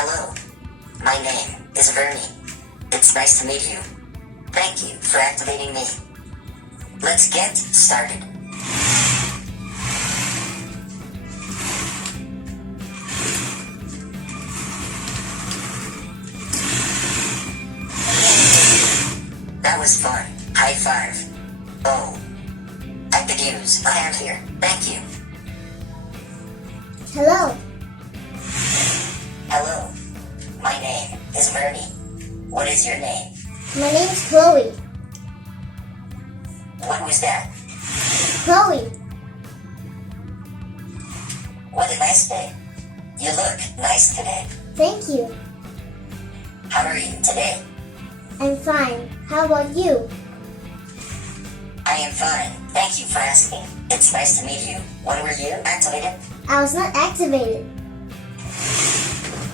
Hello, my name is Vernie. It's nice to meet you. Thank you for activating me. Let's get started. That was fun. High five. Oh, I could use a hand here. Thank you. Hello. Hello, my name is Vernie. What is your name? My name's Chloe. What was that? Chloe. What a nice day. You look nice today. Thank you. How are you today? I'm fine. How about you? I am fine. Thank you for asking. It's nice to meet you. When were you activated? I was not activated.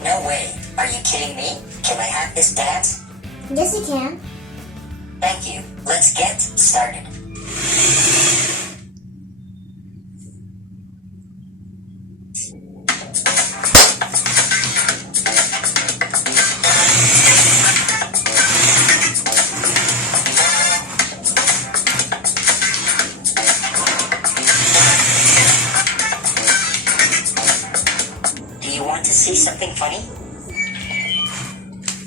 No way. Are you kidding me? Can I have this dance? Yes, you can. Thank you. Let's get started. Do you want to see something funny?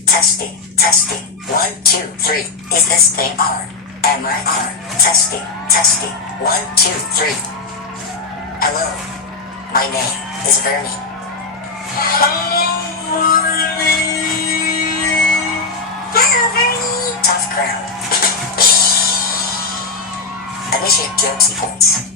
Testing, testing. 1, 2, 3. Is this thing on? Am I on? Testing, testing. 1, 2, 3. Hello, my name is Vernie. Hello, Vernie. Tough crowd. Initiate joke sequence.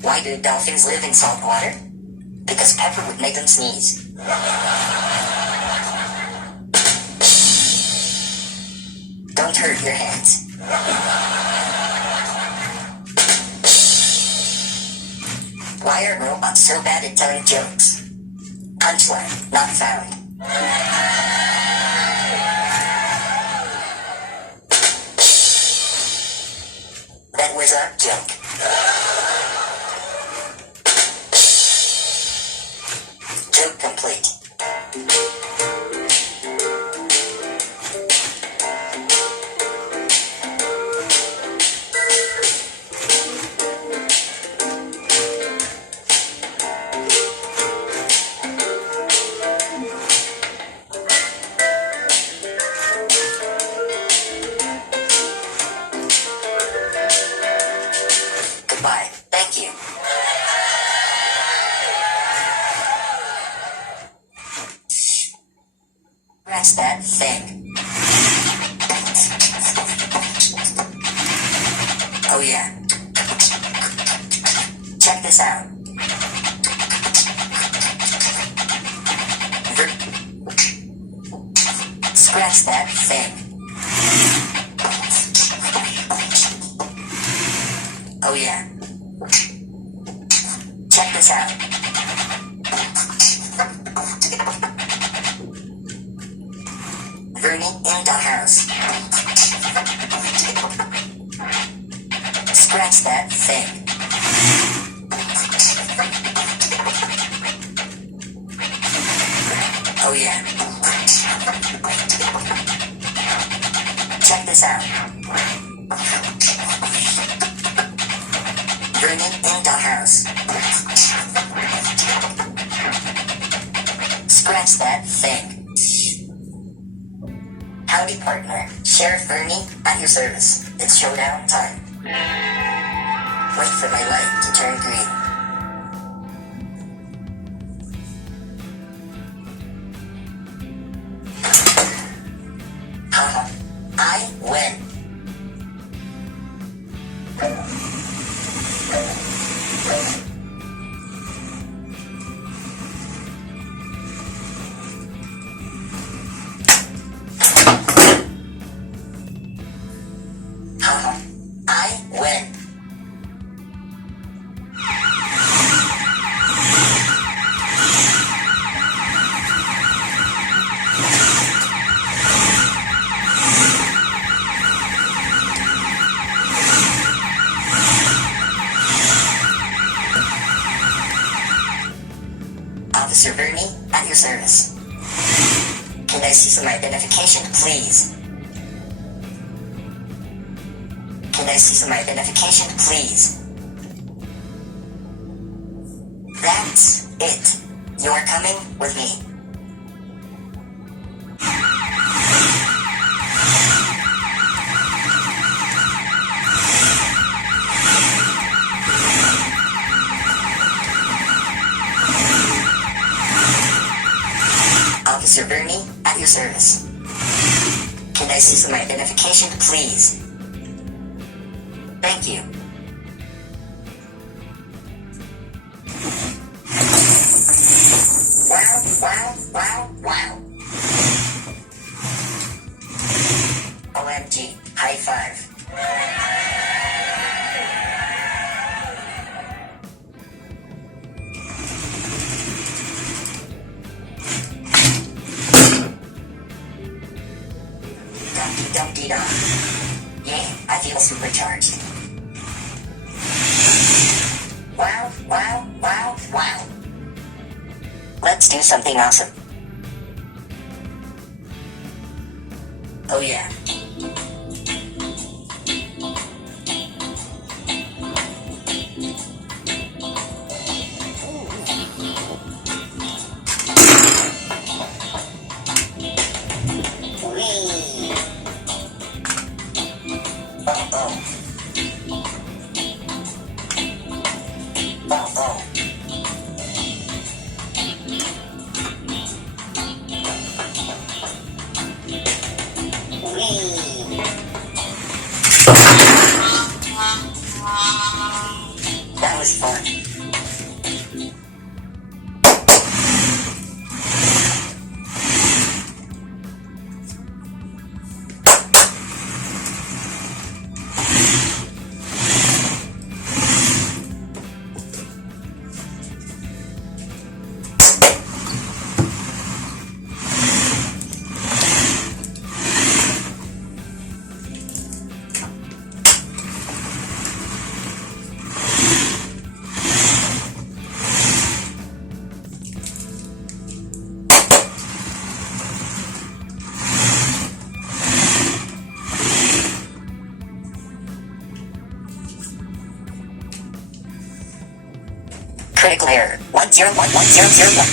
Why do dolphins live in salt water? Because pepper would make them sneeze. Don't hurt your hands. Why are robots so bad at telling jokes? Punchline, not found. That was a joke. Joke complete. Goodbye. Thank you. Scratch that thing. Oh yeah. Check this out. Scratch that thing. Oh yeah. Check this out. Vernie in the house. Scratch that thing. Oh yeah. Check this out. Vernie in the house. Scratch that thing. Howdy, partner. Sheriff Vernie at your service. It's showdown time. Wait for my light to turn green. Haha. I win. Haha. I win. your service. Can I see some identification, please? Can I see some identification, please? That's it. You're coming with me. Officer Vernie, at your service. Can I see some identification, please? Thank you. Wow, wow, wow, wow. OMG, high five. Dum-dee-dum-dee-dum. Yeah, I feel supercharged. Wow, wow, wow, wow. Let's do something awesome. Oh yeah. Whee! Uh-oh. Uh-oh. Whee! That was fun. Critical error. 101101.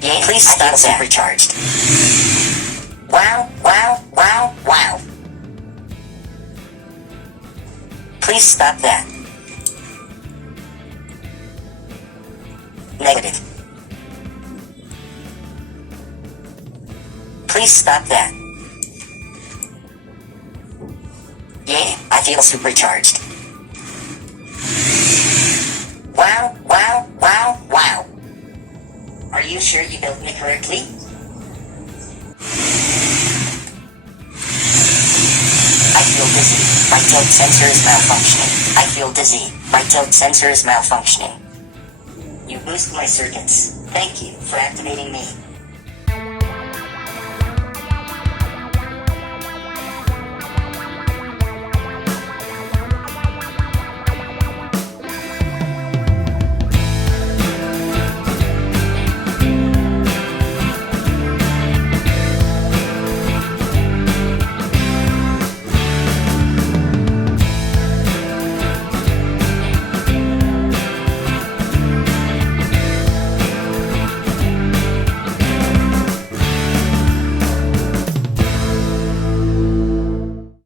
Yeah, please stop that. Recharged. Wow, wow, wow, wow. Please stop that. Negative. Please stop that. Yeah, I feel supercharged. Wow, wow, wow, wow. Are you sure you built me correctly? I feel dizzy. My tilt sensor is malfunctioning. I feel dizzy. My tilt sensor is malfunctioning. You boost my circuits. Thank you for activating me.